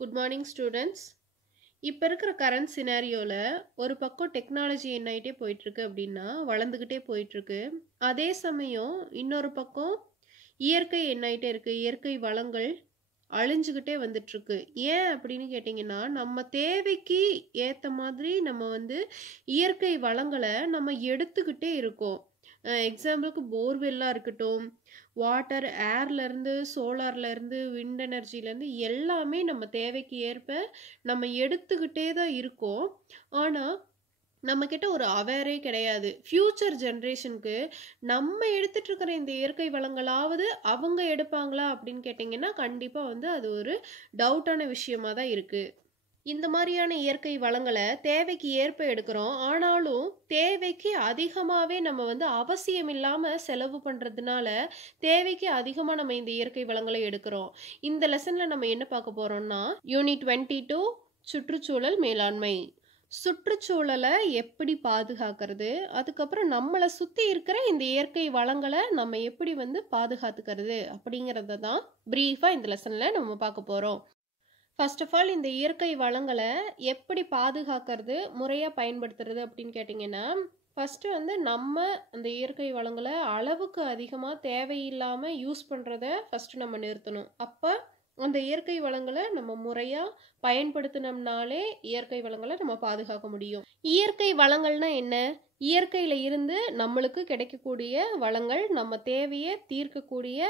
Good morning students. இப்போ இருக்கிற current சினாரியோவில் ஒரு பக்கம் டெக்னாலஜி என்ன ஆகிட்டே போயிட்டுருக்கு அப்படின்னா வளர்ந்துக்கிட்டே போயிட்டுருக்கு. அதே சமயம் இன்னொரு பக்கம் இயற்கை என்ன ஆகிட்டே இருக்குது, இயற்கை வளங்கள் அழிஞ்சுக்கிட்டே வந்துட்டுருக்கு. ஏன் அப்படின்னு கேட்டிங்கன்னா, நம்ம தேவைக்கு ஏற்ற மாதிரி நம்ம இயற்கை வளங்களை நம்ம எடுத்துக்கிட்டே இருக்கோம். எக்ஸாம்பிளுக்கு போர்வெல்லாக இருக்கட்டும், வாட்டர் ஏர்லேருந்து, சோலார்லேருந்து, விண்ட் எனர்ஜிலேருந்து எல்லாமே நம்ம தேவைக்கு ஏற்ப நம்ம எடுத்துக்கிட்டே தான் இருக்கோம். ஆனால் நம்மக்கிட்ட ஒரு அவேரே கிடையாது. ஃப்யூச்சர் ஜென்ரேஷனுக்கு நம்ம எடுத்துட்டு இருக்கிற இந்த இயற்கை வளங்களாவது அவங்க எடுப்பாங்களா அப்படின்னு கேட்டிங்கன்னா, கண்டிப்பாக அது ஒரு டவுட்டான விஷயமா தான் இருக்குது. இந்த மாதிரியான இயற்கை வளங்களை தேவைக்கு ஏற்ப எடுக்கிறோம். ஆனாலும் தேவைக்கு அதிகமாகவே நம்ம அவசியம் இல்லாமல் செலவு பண்ணுறதுனால தேவைக்கு அதிகமாக நம்ம இந்த இயற்கை வளங்களை எடுக்கிறோம். இந்த லெசனில் நம்ம என்ன பார்க்க போகிறோம்னா, யூனிட் 22 சுற்றுச்சூழல் மேலாண்மை. சுற்றுச்சூழலை எப்படி பாதுகாக்கிறது, அதுக்கப்புறம் நம்மளை சுற்றி இருக்கிற இந்த இயற்கை வளங்களை நம்ம எப்படி பாதுகாத்துக்கிறது அப்படிங்கிறத தான் ப்ரீஃபாக இந்த லெசனில் நம்ம பார்க்க போகிறோம். ஃபர்ஸ்ட் ஆஃப் ஆல், இந்த இயற்கை வளங்களை எப்படி பாதுகாக்கிறது, முறையாக பயன்படுத்துறது அப்படின்னு கேட்டிங்கன்னா, ஃபஸ்ட்டு நம்ம அந்த இயற்கை வளங்களை அளவுக்கு அதிகமாக தேவையில்லாமல் யூஸ் பண்ணுறத ஃபஸ்ட்டு நம்ம நிறுத்தணும். அப்போ அந்த இயற்கை வளங்களை நம்ம முறையாக பயன்படுத்தினோம்னாலே இயற்கை வளங்களை நம்ம பாதுகாக்க முடியும். இயற்கை வளங்கள்னா என்ன? இயற்கையில் இருந்து நம்மளுக்கு கிடைக்கக்கூடிய வளங்கள், நம்ம தேவையை தீர்க்கக்கூடிய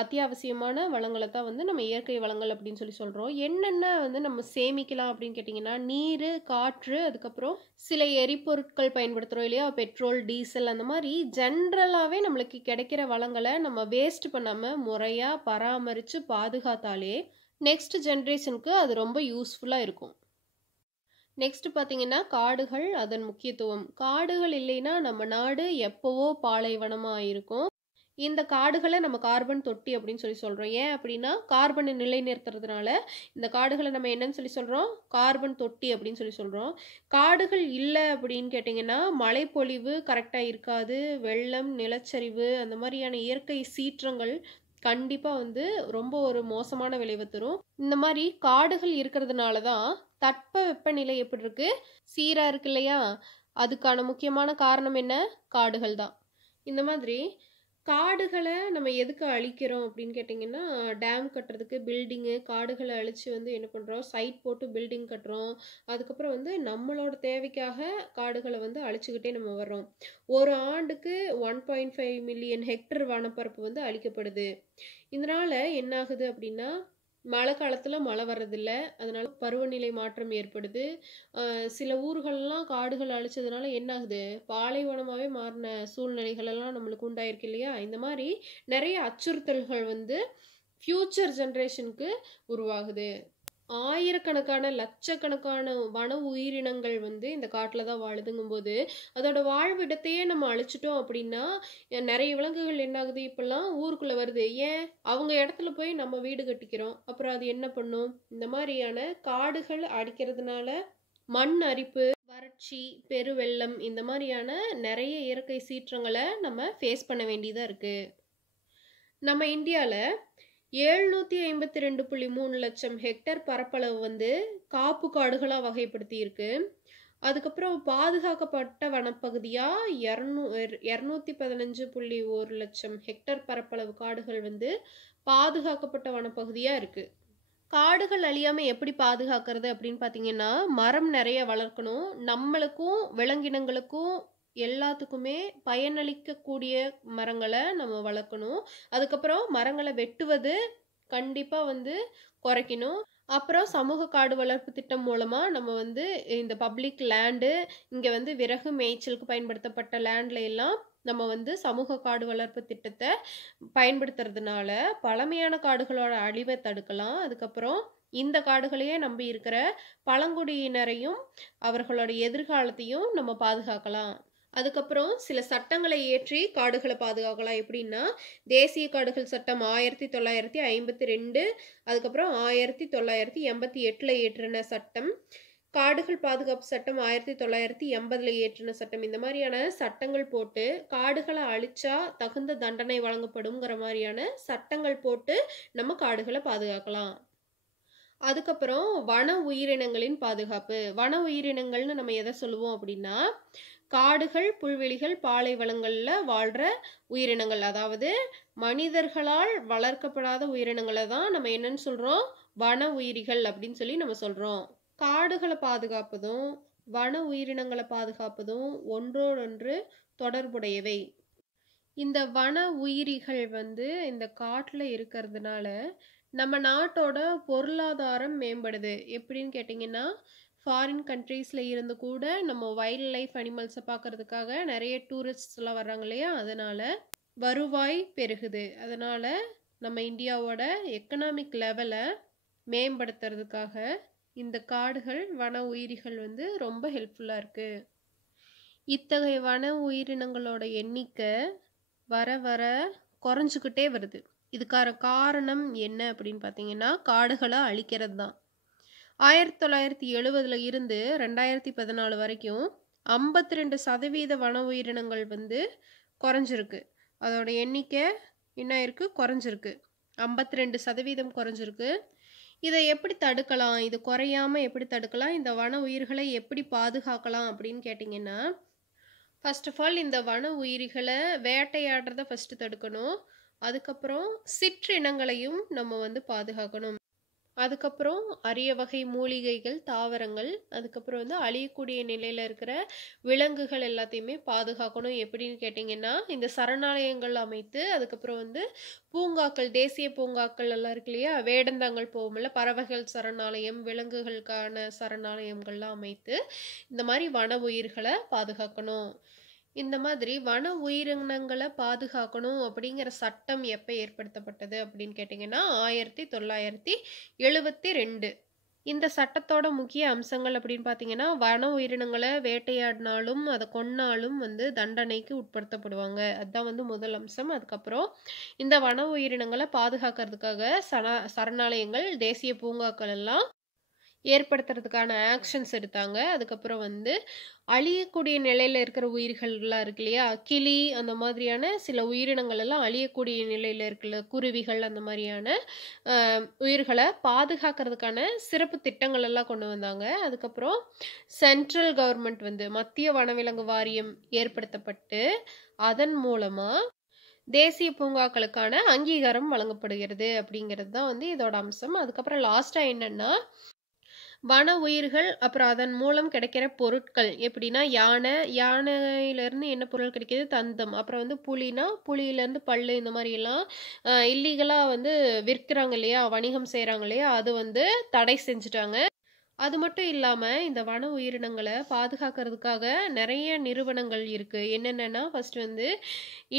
அத்தியாவசியமான வளங்களை தான் நம்ம இயற்கை வளங்கள் அப்படின்னு சொல்கிறோம். என்னென்ன நம்ம சேமிக்கலாம் அப்படின்னு கேட்டிங்கன்னா, நீர், காற்று, அதுக்கப்புறம் சில எரிபொருட்கள் பயன்படுத்துகிறோம் இல்லையா, பெட்ரோல், டீசல், அந்த மாதிரி ஜென்ரலாகவே நம்மளுக்கு கிடைக்கிற வளங்களை நம்ம வேஸ்ட் பண்ணாமல் முறையாக பராமரித்து பாதுகாத்தாலே நெக்ஸ்ட் ஜென்ரேஷனுக்கு அது ரொம்ப யூஸ்ஃபுல்லாக இருக்கும். நெக்ஸ்ட் பார்த்தீங்கன்னா, காடுகள், அதன் முக்கியத்துவம். காடுகள் இல்லைன்னா நம்ம நாடு எப்போவோ பாலைவனமாக இருக்கும். இந்த காடுகளை நம்ம கார்பன் தொட்டி அப்படின்னு சொல்கிறோம். ஏன் அப்படின்னா, கார்பனை நிலைநிறுத்துறதுனால இந்த காடுகளை நம்ம என்னன்னு சொல்கிறோம், கார்பன் தொட்டி அப்படின்னு சொல்கிறோம். காடுகள் இல்லை அப்படின்னு கேட்டிங்கன்னா, மழைப்பொழிவு கரெக்டாக இருக்காது, வெள்ளம், நிலச்சரிவு, அந்த மாதிரியான இயற்கை சீற்றங்கள் கண்டிப்பாக ரொம்ப ஒரு மோசமான விளைவை தரும். இந்த மாதிரி காடுகள் இருக்கிறதுனால தான் தட்ப வெப்பநிலை எப்படி இருக்கு, சீராக இருக்கு இல்லையா? அதுக்கான முக்கியமான காரணம் என்ன? காடுகள் தான். இந்த மாதிரி காடுகளை நம்ம எதுக்கு அழிக்கிறோம் அப்படின்னு கேட்டிங்கன்னா, டேம் கட்டுறதுக்கு, பில்டிங்கு, காடுகளை அழித்து என்ன பண்ணுறோம், சைட் போட்டு பில்டிங் கட்டுறோம். அதுக்கப்புறம் நம்மளோட தேவைக்காக காடுகளை அழிச்சுக்கிட்டே நம்ம வர்றோம். ஒரு ஆண்டுக்கு 1.5 மில்லியன் ஹெக்டர் வனப்பரப்பு அழிக்கப்படுது. இதனால் என்ன ஆகுது அப்படின்னா, மழை காலத்தில் மழை வர்றதில்ல, அதனால பருவநிலை மாற்றம் ஏற்படுது. சில ஊர்கள்லாம் காடுகள் அழிச்சதுனால என்ன ஆகுது, பாலைவனமாகவே மாறின சூழ்நிலைகள் எல்லாம் நம்மளுக்கு உண்டாயிருக்கு இல்லையா? இந்த மாதிரி நிறைய அச்சுறுத்தல்கள் ஃப்யூச்சர் ஜென்ரேஷனுக்கு உருவாகுது. ஆயிரக்கணக்கான லட்சக்கணக்கான வன உயிரினங்கள் இந்த காட்டில் தான் வாழுதுங்கும்போது அதோட வாழ்விடத்தையே நம்ம அழிச்சிட்டோம் அப்படின்னா, நிறைய விலங்குகள் என்ன ஆகுது, இப்பெல்லாம் ஊருக்குள்ளே வருது. ஏன்? அவங்க இடத்துல போய் நம்ம வீடு கட்டிக்கிறோம். அப்புறம் அது என்ன பண்ணும்? இந்த மாதிரியான காடுகள் அடிக்கிறதுனால மண் அரிப்பு, வறட்சி, பெருவெள்ளம், இந்த மாதிரியான நிறைய இயற்கை சீற்றங்களை நம்ம ஃபேஸ் பண்ண வேண்டியதாக இருக்குது. நம்ம இந்தியாவில் 752.3 லட்சம் ஹெக்டர் பரப்பளவு காப்பு காடுகளாக வகைப்படுத்தி இருக்கு. அதுக்கப்புறம் பாதுகாக்கப்பட்ட வனப்பகுதியாக 215.1 லட்சம் ஹெக்டர் பரப்பளவு காடுகள் பாதுகாக்கப்பட்ட வனப்பகுதியாக இருக்குது. காடுகள் அழியாமல் எப்படி பாதுகாக்கிறது அப்படின்னு பார்த்தீங்கன்னா, மரம் நிறைய வளர்க்கணும். நம்மளுக்கும் விலங்கினங்களுக்கும் எல்லாத்துக்குமே பயனளிக்கக்கூடிய மரங்களை நம்ம வளர்க்கணும். அதுக்கப்புறம் மரங்களை வெட்டுவது கண்டிப்பாக குறைக்கணும். அப்புறம் சமூக காடு வளர்ப்பு திட்டம் மூலமாக நம்ம இந்த பப்ளிக் லேண்டு, இங்கே விறகு மேய்ச்சலுக்கு பயன்படுத்தப்பட்ட லேண்ட்ல எல்லாம் நம்ம சமூக காடு வளர்ப்பு திட்டத்தை பயன்படுத்துறதுனால பழமையான காடுகளோட அழிவை தடுக்கலாம். அதுக்கப்புறம் இந்த காடுகளையே நம்பி இருக்கிற பழங்குடியினரையும் அவர்களோட எதிர்காலத்தையும் நம்ம பாதுகாக்கலாம். அதுக்கப்புறம் சில சட்டங்களை இயற்றி காடுகளை பாதுகாக்கலாம். எப்படின்னா, தேசிய காடுகள் சட்டம் 1952, அதுக்கப்புறம் 1988 இயற்றின சட்டம், காடுகள் பாதுகாப்பு சட்டம் 1980 இயற்றின சட்டம். இந்த மாதிரியான சட்டங்கள் போட்டு காடுகளை அழிச்சா தகுந்த தண்டனை வழங்கப்படுங்கிற மாதிரியான சட்டங்கள் போட்டு நம்ம காடுகளை பாதுகாக்கலாம். அதுக்கப்புறம் வன உயிரினங்களின் பாதுகாப்பு. வன உயிரினங்கள்னு நம்ம எதை சொல்லுவோம் அப்படின்னா, காடுகள், புல்வெளிகள், பாலைவனங்கள்ல வாழ்ற உயிரினங்கள். அதாவது மனிதர்களால் வளர்க்கப்படாத உயிரினங்களை தான் நம்ம என்னன்னு சொல்றோம்? வன உயிரிகள் அப்படின்னு சொல்லி நம்ம சொல்றோம். காடுகளை பாதுகாப்பதும், வன உயிரினங்களை பாதுகாப்பதும் ஒன்றோடொன்று தொடர்புடையவை. இந்த வன உயிரிகள் இந்த காட்டுல இருக்கிறதுனால நம்ம நாட்டோட பொருளாதாரம் மேம்படுது. எப்படின்னு கேட்டிங்கன்னா, ஃபாரின் கண்ட்ரீஸ்ல இருந்து கூட நம்ம வைல்ட் லைஃப் அனிமல்ஸை பார்க்கறதுக்காக நிறைய டூரிஸ்ட்ஸ்லாம் வர்றாங்க இல்லையா? அதனால வருவாய் பெருகுது. அதனால நம்ம இந்தியாவோட எக்கனாமிக் லெவலை மேம்படுத்துறதுக்காக இந்த காடுகள், வன உயிரிகள் ரொம்ப ஹெல்ப்ஃபுல்லாக இருக்கு. இத்தகைய வன உயிரினங்களோட எண்ணிக்கை வர வர குறைஞ்சிக்கிட்டே வருது. இதுக்கான காரணம் என்ன அப்படின்னு பார்த்தீங்கன்னா, காடுகளை அழிக்கிறது தான். 1970 இருந்து 2014 வரைக்கும் 52% வன உயிரினங்கள் குறைஞ்சிருக்கு. அதோட எண்ணிக்கை என்ன இருக்கு? குறைஞ்சிருக்கு. 52% குறைஞ்சிருக்கு. இதை எப்படி தடுக்கலாம்? இது குறையாம எப்படி தடுக்கலாம்? இந்த வன உயிர்களை எப்படி பாதுகாக்கலாம் அப்படின்னு கேட்டிங்கன்னா, ஃபர்ஸ்ட் ஆஃப் ஆல் இந்த வன உயிரிகளை வேட்டையாடுறத ஃபர்ஸ்ட் தடுக்கணும். அதுக்கப்புறம் சிற்றினங்களையும் நம்ம பாதுகாக்கணும். அதுக்கப்புறம் அரிய வகை மூலிகைகள், தாவரங்கள், அதுக்கப்புறம் அழியக்கூடிய நிலையில இருக்கிற விலங்குகள் எல்லாத்தையுமே பாதுகாக்கணும். எப்படின்னு கேட்டிங்கன்னா, இந்த சரணாலயங்கள் அமைத்து, அதுக்கப்புறம் பூங்காக்கள், தேசிய பூங்காக்கள் எல்லாம் இருக்கு இல்லையா? வேடந்தாங்கல் போகும்ல, பறவைகள் சரணாலயம், விலங்குகளுக்கான சரணாலயங்கள்லாம் அமைத்து இந்த மாதிரி வன உயிர்களை பாதுகாக்கணும். இந்த மாதிரி வன உயிரினங்களை பாதுகாக்கணும் அப்படிங்கிற சட்டம் எப்போ ஏற்படுத்தப்பட்டது அப்படின்னு கேட்டிங்கன்னா, 1972. இந்த சட்டத்தோட முக்கிய அம்சங்கள் அப்படின்னு பார்த்தீங்கன்னா, வன உயிரினங்களை வேட்டையாடினாலும் அதை கொன்னாலும் தண்டனைக்கு உட்படுத்தப்படுவாங்க. அதுதான் முதல் அம்சம். அதுக்கப்புறம் இந்த வன உயிரினங்களை பாதுகாக்கிறதுக்காக சரணாலயங்கள், தேசிய பூங்காக்கள் எல்லாம் ஏற்படுத்துறதுக்கான ஆக்ஷன்ஸ் எடுத்தாங்க. அதுக்கப்புறம் அழியக்கூடிய நிலையில இருக்கிற உயிர்கள்லாம் இருக்கு இல்லையா? கிளி அந்த மாதிரியான சில உயிரினங்கள் எல்லாம் அழியக்கூடிய நிலையில இருக்குல்ல, குருவிகள் அந்த மாதிரியான உயிர்களை பாதுகாக்கிறதுக்கான சிறப்பு திட்டங்கள் எல்லாம் கொண்டு வந்தாங்க. அதுக்கப்புறம் சென்ட்ரல் கவர்மெண்ட் மத்திய வனவிலங்கு வாரியம் ஏற்படுத்தப்பட்டு அதன் மூலமா தேசிய பூங்காக்களுக்கான அங்கீகாரம் வழங்கப்படுகிறது அப்படிங்கிறது தான் இதோட அம்சம். அதுக்கப்புறம் லாஸ்டா என்னன்னா, வன உயிர்கள் அப்புறம் அதன் மூலம் கிடைக்கிற பொருட்கள் எப்படின்னா, யானையிலேருந்து என்ன பொருள் கிடைக்கிது? தந்தம். அப்புறம் புலினா புலியிலேருந்து பல்லு, இந்த மாதிரி எல்லாம் இல்லீகலாக விற்கிறாங்க இல்லையா? வணிகம் செய்கிறாங்க இல்லையா? அது தடை செஞ்சுட்டாங்க. அது மட்டும் இல்லாமல் இந்த வன உயிரினங்களை பாதுகாக்கிறதுக்காக நிறைய நிறுவனங்கள் இருக்கு. என்னென்னா, first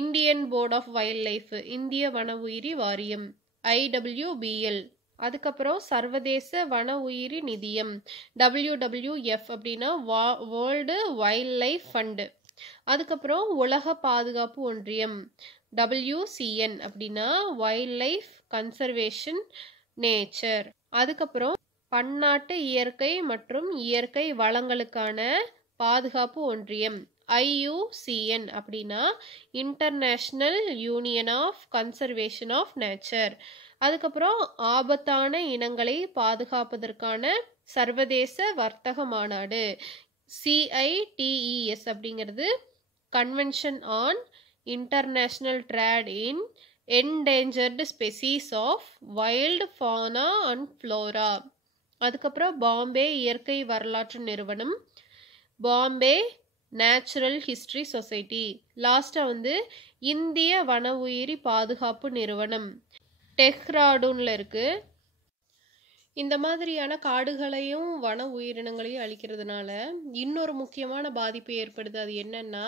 Indian board of wildlife, இந்திய வன உயிரி வாரியம், IWBL. அதுக்கப்புறம் சர்வதேச வன உயிரி நிதியம், WWF அப்படின்னா வேர்ல்டு வைல்ட் லைஃப் ஃபண்டு. அதுக்கப்புறம் உலக பாதுகாப்பு ஒன்றியம், WCN அப்படின்னா வைல்ட் லைஃப் கன்சர்வேஷன் நேச்சர். அதுக்கப்புறம் பன்னாட்டு இயற்கை மற்றும் இயற்கை வளங்களுக்கான பாதுகாப்பு ஒன்றியம், IUCN அப்படின்னா international union of conservation of nature. அதுக்கப்புறம் ஆபத்தான இனங்களை பாதுகாப்பதற்கான சர்வதேச வர்த்தக மாநாடு, CITES அப்படிங்கிறது convention on international trade in endangered species of wild fauna and flora. அதுக்கப்புறம் பாம்பே இயற்கை வரலாற்று நிறுவனம், பாம்பே நேச்சுரல் ஹிஸ்டரி சொசைட்டி. லாஸ்ட்டாக இந்திய வன உயிரி பாதுகாப்பு நிறுவனம், டெஹ்ராடூன்ல இருக்கு. இந்த மாதிரியான காடுகளையும் வன உயிரினங்களையும் அழிக்கிறதுனால இன்னொரு முக்கியமான பாதிப்பு ஏற்படுது. அது என்னன்னா,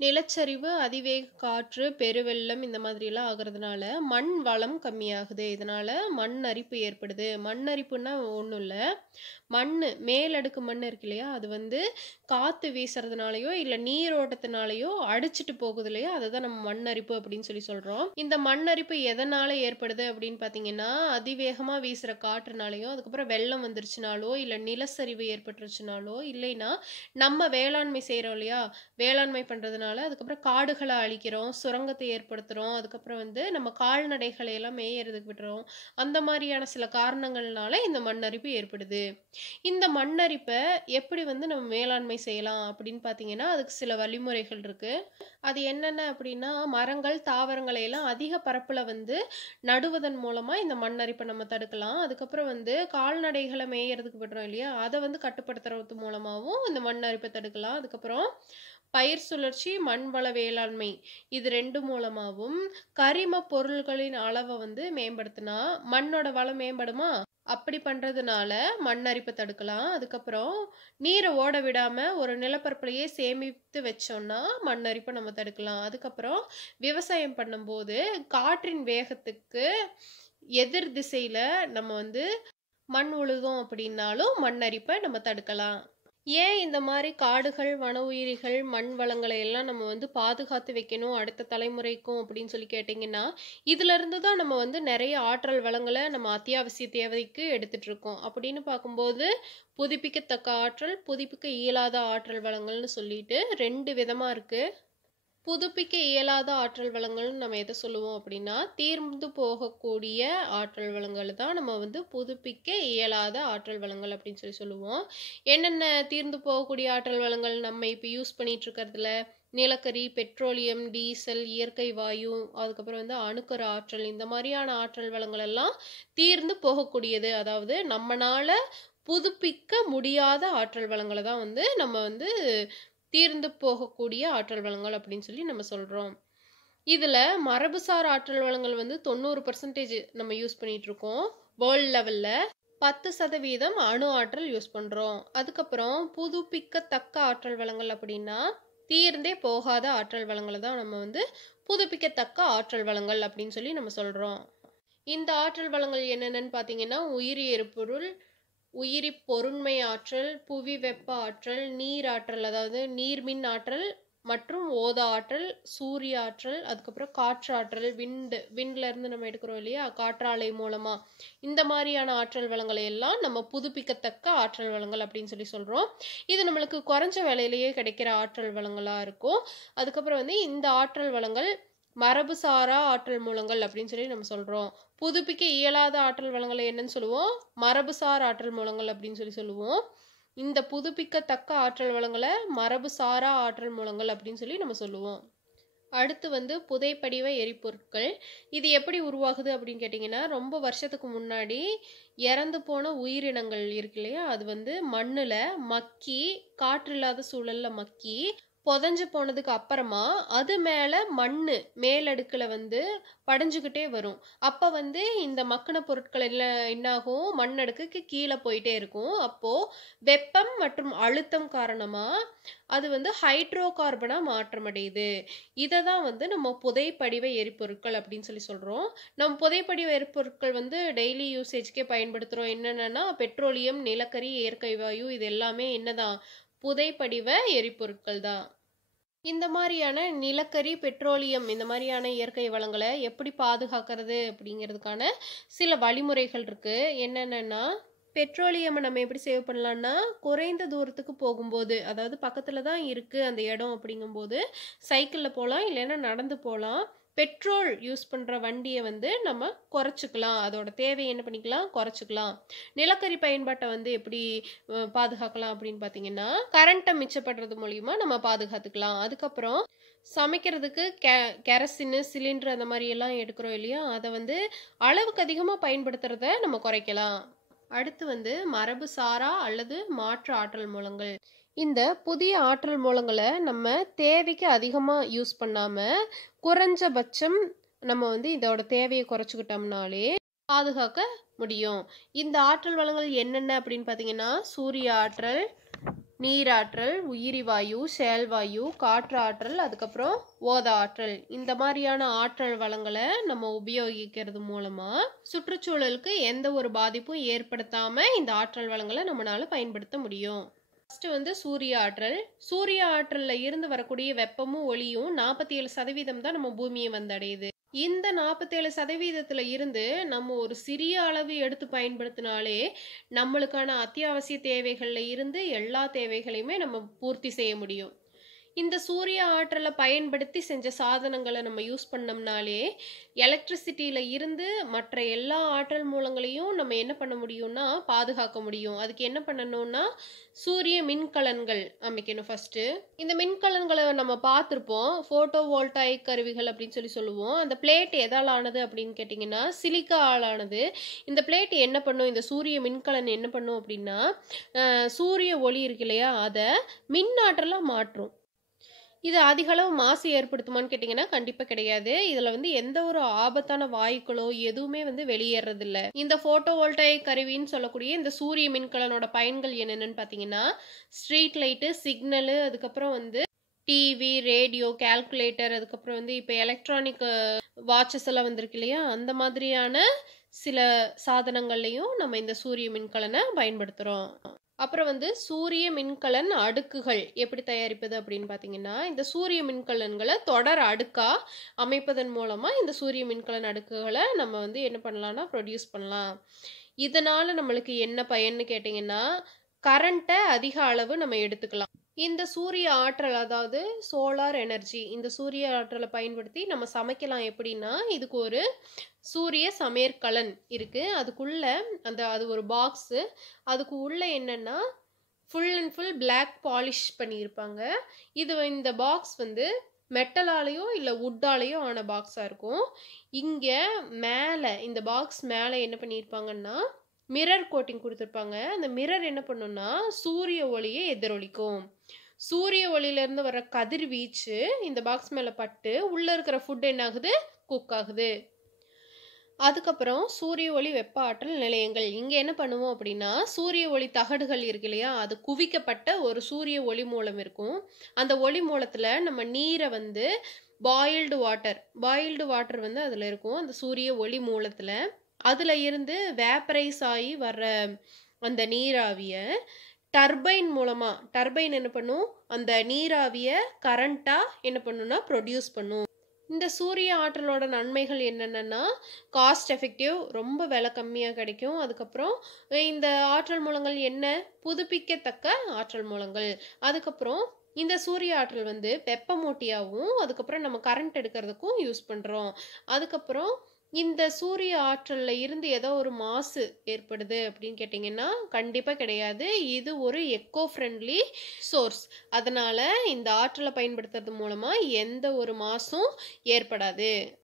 நிலச்சரிவு, அதிவேக காற்று, பெருவெள்ளம் இந்த மாதிரிலாம் ஆகிறதுனால மண் வளம் கம்மியாகுது. இதனால மண் அரிப்பு ஏற்படுது. மண் அரிப்புன்னா ஒன்றும் இல்லை, மேலடுக்கு மண் இருக்கு இல்லையா? அது காற்று வீசுறதுனாலையோ இல்லை நீரோட்டத்தினாலேயோ அடிச்சுட்டு போகுது இல்லையா? அதை தான் நம்ம மண் அரிப்பு அப்படின்னு சொல்லி சொல்கிறோம். இந்த மண் அரிப்பு எதனால் ஏற்படுது அப்படின்னு பார்த்தீங்கன்னா, அதிவேகமாக வீசுகிற காற்றுனாலையோ, அதுக்கப்புறம் வெள்ளம் வந்துருச்சுனாலோ, இல்லை நிலச்சரிவு ஏற்பட்டுருச்சுனாலோ, இல்லைன்னா நம்ம வேளாண்மை செய்கிறோம் இல்லையா? வேளாண்மை பண்ணுறதுனால பயன்படுத்துறதுனால, அதுக்கப்புறம் காடுகள அழிக்கிறோம், சுரங்கத்தை ஏற்படுத்துறோம், அதுக்கப்புறம் வந்து நம்ம கால்நடைகளை எல்லாம் மேயறதுக்கு விடுறோம். அந்த மாரியான சில காரணங்கள்னால இந்த மண் அரிப்பு ஏற்படுது. இந்த மண் அரிப்ப எப்படி வந்து நம்ம மேலாண்மை செய்யலாம் அப்படின்னு பார்த்தீங்கன்னா, அதுக்கு சில வழிமுறைகள் இருக்கு. அது என்னென்ன அப்படின்னா, மரங்கள், தாவரங்களை எல்லாம் அதிக பரப்புல வந்து நடுவதன் மூலமா இந்த மண் அரிப்ப நம்ம தடுக்கலாம். அதுக்கப்புறம் வந்து கால்நடைகள மேயறதுக்கு விடுறோம் இல்லையா? அத வந்து கட்டுப்படுத்துறது மூலமாவும் இந்த மண் அரிப்ப தடுக்கலாம். அதுக்கப்புறம் பயிர் சுழற்சி, மண் வள வேளாண்மை இது 2 மூலமாவும் கரிம பொருள்களின் அளவ வந்து மேம்படுத்தினா, மண்ணோட வளம் மேம்படுமா? அப்படி பண்றதுனால மண் அரிப்ப தடுக்கலாம். அதுக்கப்புறம் நீர ஓட விடாம ஒரு நிலப்பரப்புலயே சேமித்து வச்சோம்னா, மண் அரிப்ப நம்ம தடுக்கலாம். அதுக்கப்புறம் விவசாயம் பண்ணும்போது காற்றின் வேகத்துக்கு எதிர் திசையில நம்ம வந்து மண் உழுதோம் அப்படின்னாலும் மண் அரிப்ப நம்ம தடுக்கலாம். ஏன் இந்த மாரி காடுகள், வன உயிரிகள், மண் வளங்களை எல்லாம் நம்ம வந்து பாதுகாத்து வைக்கணும் அடுத்த தலைமுறைக்கும் அப்படின்னு சொல்லி கேட்டீங்கன்னா, இதிலிருந்து தான் நம்ம வந்து நெறைய ஆற்றல் வளங்கள நம்ம அத்தியாவசிய தேவைக்கு எடுத்துட்டு இருக்கோம். அப்படின்னு பார்க்கும்போது, புதுப்பிக்கத்தக்க ஆற்றல், புதுப்பிக்க இயலாத ஆற்றல் வளங்கள்னு சொல்லிட்டு 2 விதமா இருக்கு. புதுப்பிக்க இயலாத ஆற்றல் வளங்கள்னு நம்ம எதை சொல்லுவோம் அப்படின்னா, தீர்ந்து போகக்கூடிய ஆற்றல் வளங்கள தான் நம்ம வந்து புதுப்பிக்க இயலாத ஆற்றல் வளங்கள் அப்படின்னு சொல்லுவோம். என்னென்ன தீர்ந்து போகக்கூடிய ஆற்றல் வளங்கள் நம்ம இப்ப யூஸ் பண்ணிட்டு இருக்கிறதுல, நிலக்கரி, பெட்ரோலியம், டீசல், இயற்கை வாயு, அதுக்கப்புறம் வந்து அணுக்கரு ஆற்றல் இந்த மாரியான ஆற்றல் வளங்கள் எல்லாம் தீர்ந்து போகக்கூடியது. அதாவது நம்மனால புதுப்பிக்க முடியாத ஆற்றல் வளங்கள தான் வந்து நம்ம வந்து தீர்ந்து போகக்கூடிய ஆற்றல் வளங்கள் அப்படின்னு சொல்லி நம்ம சொல்றோம். இதுல மரபுசார் ஆற்றல் வளங்கள் வந்து 90% நம்ம யூஸ் பண்ணிட்டு இருக்கோம். வேர்ல்ட் லெவல்ல 10% அணு ஆற்றல் யூஸ் பண்றோம். அதுக்கப்புறம் புதுப்பிக்கத்தக்க ஆற்றல் வளங்கள் அப்படின்னா, தீர்ந்தே போகாத ஆற்றல் வளங்கள தான் நம்ம வந்து புதுப்பிக்கத்தக்க ஆற்றல் வளங்கள் அப்படின்னு சொல்லி நம்ம சொல்றோம். இந்த ஆற்றல் வளங்கள் என்னென்னன்னு பார்த்தீங்கன்னா, உயிரி எரிபொருள், உயிரி பொருண்மை ஆற்றல், புவி வெப்ப ஆற்றல், நீர் ஆற்றல் அதாவது நீர்மின் ஆற்றல் மற்றும் ஓத ஆற்றல், சூரிய ஆற்றல், அதுக்கப்புறம் காற்று ஆற்றல், விண்ட்ல இருந்து நம்ம எடுக்கிறோம் இல்லையா? காற்றாலை மூலமா. இந்த மாரியான ஆற்றல் வளங்களை எல்லாம் நம்ம புதுப்பிக்கத்தக்க ஆற்றல் வளங்கள் அப்படின்னு சொல்லி சொல்றோம். இது நம்மளுக்கு குறைஞ்ச விலையிலேயே கிடைக்கிற ஆற்றல் வளங்களா இருக்கும். அதுக்கப்புறம் வந்து இந்த ஆற்றல் வளங்கள் மரபுசாரா ஆற்றல் மூலங்கள் அப்படின்னு சொல்லி நம்ம சொல்றோம். புதுப்பிக்க இயலாத ஆற்றல் வளங்களை என்னன்னு சொல்லுவோம்? மரபுசார் ஆற்றல் மூலங்கள் அப்படின்னு சொல்லுவோம். இந்த புதுப்பிக்கத்தக்க ஆற்றல் வளங்களை மரபுசாரா ஆற்றல் மூலங்கள் அப்படின்னு சொல்லி நம்ம சொல்லுவோம். அடுத்து வந்து புதைப்படிவ எரிபொருட்கள். இது எப்படி உருவாகுது அப்படின்னு கேட்டிங்கன்னா, ரொம்ப வருஷத்துக்கு முன்னாடி இறந்து போன உயிரினங்கள் இருக்கு இல்லையா? அது வந்து மண்ணுல மக்கி, காற்று இல்லாத சூழல்ல மக்கி, புதைஞ்சு போனதுக்கு அப்புறமா அது மேல மண்ணு மேலடுக்குல வந்து படிஞ்சுக்கிட்டே வரும். அப்ப வந்து இந்த மக்குன பொருட்கள் எல்லாம் என்னாகும்? மண்ணடுக்குக்கு கீழ போயிட்டே இருக்கும். அப்போ வெப்பம் மற்றும் அழுத்தம் காரணமா அது வந்து ஹைட்ரோ கார்பனா மாற்றமடையுது. இத தான் வந்து நம்ம புதைப்படிவ எரிபொருட்கள் அப்படின்னு சொல்றோம். நம்ம புதைப்படிவ எரிபொருட்கள் வந்து டெய்லி யூசேஜ்க்கே பயன்படுத்துறோம். என்னென்னன்னா பெட்ரோலியம், நிலக்கரி, இயற்கை வாயு இது எல்லாமே என்னதான்? புதைப்படிவ எரிபொருட்கள் தான். இந்த மாரியான நிலக்கரி, பெட்ரோலியம் இந்த மாரியான இயற்கை வளங்கள எப்படி பாதுகாக்கிறது அப்படிங்கிறதுக்கான சில வழிமுறைகள் இருக்கு. என்னென்னன்னா, பெட்ரோலியம் நம்ம எப்படி சேவ் பண்ணலாம்னா, குறைந்த தூரத்துக்கு போகும்போது, அதாவது பக்கத்துல தான் இருக்கு அந்த இடம் அப்படிங்கும்போது, சைக்கிள்ல போலாம், இல்லைன்னா நடந்து போலாம். பெட்ரோல் யூஸ் பண்ற வண்டிய வந்து நம்ம குறைச்சுக்கலாம். அதோட தேவைய என்ன பண்ணிக்கலாம்? குறைச்சுக்கலாம். நிலக்கரி பயன்பாட்ட வந்து எப்படி பாதுகாக்கலாம் அப்படின்னு பார்த்தீங்கன்னா, கரண்ட்ட மிச்சப்படுறது மூலியமா நம்ம பாதுகாத்துக்கலாம். அதுக்கப்புறம் சமைக்கிறதுக்கு கெரசினு, சிலிண்டர் அந்த மாரி எல்லாம் எடுக்கிறோம் இல்லையா? அத வந்து அளவுக்கு அதிகமா பயன்படுத்துறத நம்ம குறைக்கலாம். அடுத்து வந்து மரபு சாரா அல்லது மாற்று ஆற்றல் மூலங்கள். இந்த புதிய ஆற்றல் மூலங்களை நம்ம தேவைக்கு அதிகமா யூஸ் பண்ணாம குறைஞ்சபட்சம் நம்ம வந்து இதோட தேவையை குறைச்சுக்கிட்டோம்னாலே பாதுகாக்க முடியும். இந்த ஆற்றல் வளங்கள் என்னென்ன அப்படின்னு பார்த்தீங்கன்னா, சூரிய ஆற்றல், நீராற்றல், உயிரி வாயு, செயல்வாயு, காற்று ஆற்றல், அதுக்கப்புறம் ஓத ஆற்றல். இந்த மாதிரியான ஆற்றல் வளங்களை நம்ம உபயோகிக்கிறது மூலமா சுற்றுச்சூழலுக்கு எந்த ஒரு பாதிப்பும் ஏற்படுத்தாம இந்த ஆற்றல் வளங்களை நம்மளால பயன்படுத்த முடியும். ஃபர்ஸ்ட் வந்து சூரிய ஆற்றல். சூரிய ஆற்றல்ல இருந்து வரக்கூடிய வெப்பமும் ஒளியும் 47% தான் நம்ம பூமியை வந்தடையுது. இந்த 47% இருந்து நம்ம ஒரு சிறிய அளவு எடுத்து பயன்படுத்தினாலே நம்மளுக்கான அத்தியாவசிய தேவைகள்ல இருந்து எல்லா தேவைகளையுமே நம்ம பூர்த்தி செய்ய முடியும். இந்த சூரிய ஆற்றலை பயன்படுத்தி செஞ்ச சாதனங்களை நம்ம யூஸ் பண்ணோம்னாலே எலக்ட்ரிசிட்டியில இருந்து மற்ற எல்லா ஆற்றல் மூலங்களையும் நம்ம என்ன பண்ண முடியும்னா பாதுகாக்க முடியும். அதுக்கு என்ன பண்ணணும்னா சூரிய மின்கலன்கள் அமைக்கணும் ஃபர்ஸ்ட். இந்த மின்கலன்களை நம்ம பார்த்துருப்போம், போட்டோ வோல்டாயிக் கருவிகள் அப்படின்னு சொல்லுவோம். அந்த பிளேட் எதால் ஆனது அப்படின்னு கேட்டிங்கன்னா சிலிக்கா ஆளானது. இந்த பிளேட் என்ன பண்ணும், இந்த சூரிய மின்கலன் என்ன பண்ணும் அப்படின்னா சூரிய ஒளி இருக்கு இல்லையா, அதை மின் ஆற்றலா மாற்றும். இது அதிக அளவு மாசு ஏற்படுத்துமான்னு கேட்டிங்கன்னா கண்டிப்பாக கிடையாது. இதில் வந்து எந்த ஒரு ஆபத்தான வாயுக்களோ எதுவுமே வந்து வெளியேறது இல்லை. இந்த போட்டோ வோல்டாயிக் கருவின்னு சொல்லக்கூடிய இந்த சூரிய மின்கலனோட பயன்கள் என்னென்னு பார்த்தீங்கன்னா ஸ்ட்ரீட் லைட்டு, சிக்னலு, அதுக்கப்புறம் வந்து டிவி, ரேடியோ, கால்குலேட்டர், அதுக்கப்புறம் வந்து இப்போ எலக்ட்ரானிக் வாட்சஸ் எல்லாம் வந்திருக்கு இல்லையா, அந்த மாதிரியான சில சாதனங்கள்லையும் நம்ம இந்த சூரிய மின்கலனை பயன்படுத்துகிறோம். அப்புறம் வந்து சூரிய மின்கலன் அடுக்குகள் எப்படி தயாரிப்பது அப்படின்னு பார்த்தீங்கன்னா இந்த சூரிய மின்கலன்களை தொடர் அடுக்கா அமைப்பதன் மூலமா இந்த சூரிய மின்கலன் அடுக்குகளை நம்ம வந்து என்ன பண்ணலாம்னா ப்ரொடியூஸ் பண்ணலாம். இதனால நம்மளுக்கு என்ன பயன்னு கேட்டிங்கன்னா கரண்ட்டை அதிக அளவு நம்ம எடுத்துக்கலாம். இந்த சூரிய ஆற்றல், அதாவது சோலார் எனர்ஜி, இந்த சூரிய ஆற்றலை பயன்படுத்தி நம்ம சமைக்கலாம். எப்படின்னா இதுக்கு ஒரு சூரிய சமையற்கலன் இருக்கு. அதுக்குள்ள அது ஒரு பாக்ஸு. அதுக்கு உள்ள என்னன்னா full and full black polish பண்ணியிருப்பாங்க. இந்த பாக்ஸ் வந்து மெட்டலாலேயோ இல்லை வுட்டாலேயோ ஆன பாக்ஸாக இருக்கும். இங்கே மேலே இந்த பாக்ஸ் மேலே என்ன பண்ணியிருப்பாங்கன்னா மிரர் கோட்டிங் கொடுத்துருப்பாங்க. அந்த மிரர் என்ன பண்ணுன்னா சூரிய ஒளியை எதிரொலிக்கும். சூரிய ஒளியிலேருந்து வர கதிர்வீச்சு இந்த பாக்ஸ் மேலே பட்டு உள்ளே இருக்கிற ஃபுட் என்ன ஆகுது, குக் ஆகுது. அதுக்கப்புறம் சூரிய ஒளி வெப்ப ஆற்றல் நிலையங்கள். இங்கே என்ன பண்ணுவோம் அப்படின்னா சூரிய ஒளி தகடுகள் இருக்கு இல்லையா, அது குவிக்கப்பட்ட ஒரு சூரிய ஒளி மூலம் இருக்கும். அந்த ஒளி மூலத்தில் நம்ம நீரை வந்து பாயில்டு வாட்டர் வந்து அதில் இருக்கும். அந்த சூரிய ஒளி மூலத்தில் அதில் இருந்து வேப்பரைஸ் ஆகி வர்ற அந்த நீராவியை டர்பைன் என்ன பண்ணும், அந்த நீராவியை கரண்ட்டாக என்ன பண்ணுன்னா ப்ரொடியூஸ் பண்ணும். இந்த சூரிய ஆற்றலோட நன்மைகள் என்னென்னா காஸ்ட் எஃபெக்டிவ், ரொம்ப விலை கம்மியாக கிடைக்கும். அதுக்கப்புறம் இந்த ஆற்றல் மூலங்கள் என்ன, புதுப்பிக்கத்தக்க ஆற்றல் மூலங்கள். அதுக்கப்புறம் இந்த சூரிய ஆற்றல் வந்து வெப்பமூட்டியாகவும் அதுக்கப்புறம் நம்ம கரண்ட் எடுக்கிறதுக்கும் யூஸ் பண்ணுறோம். அதுக்கப்புறம் இந்த சூரிய ஆற்றல்ல இருந்து ஏதோ ஒரு மாசு ஏற்படுது அப்படின்னு கேட்டிங்கன்னா கண்டிப்பாக கிடையாது. இது ஒரு எக்கோ ஃப்ரெண்ட்லி சோர்ஸ். அதனால இந்த ஆற்றலை பயன்படுத்துறது மூலமாக எந்த ஒரு மாசும் ஏற்படாது.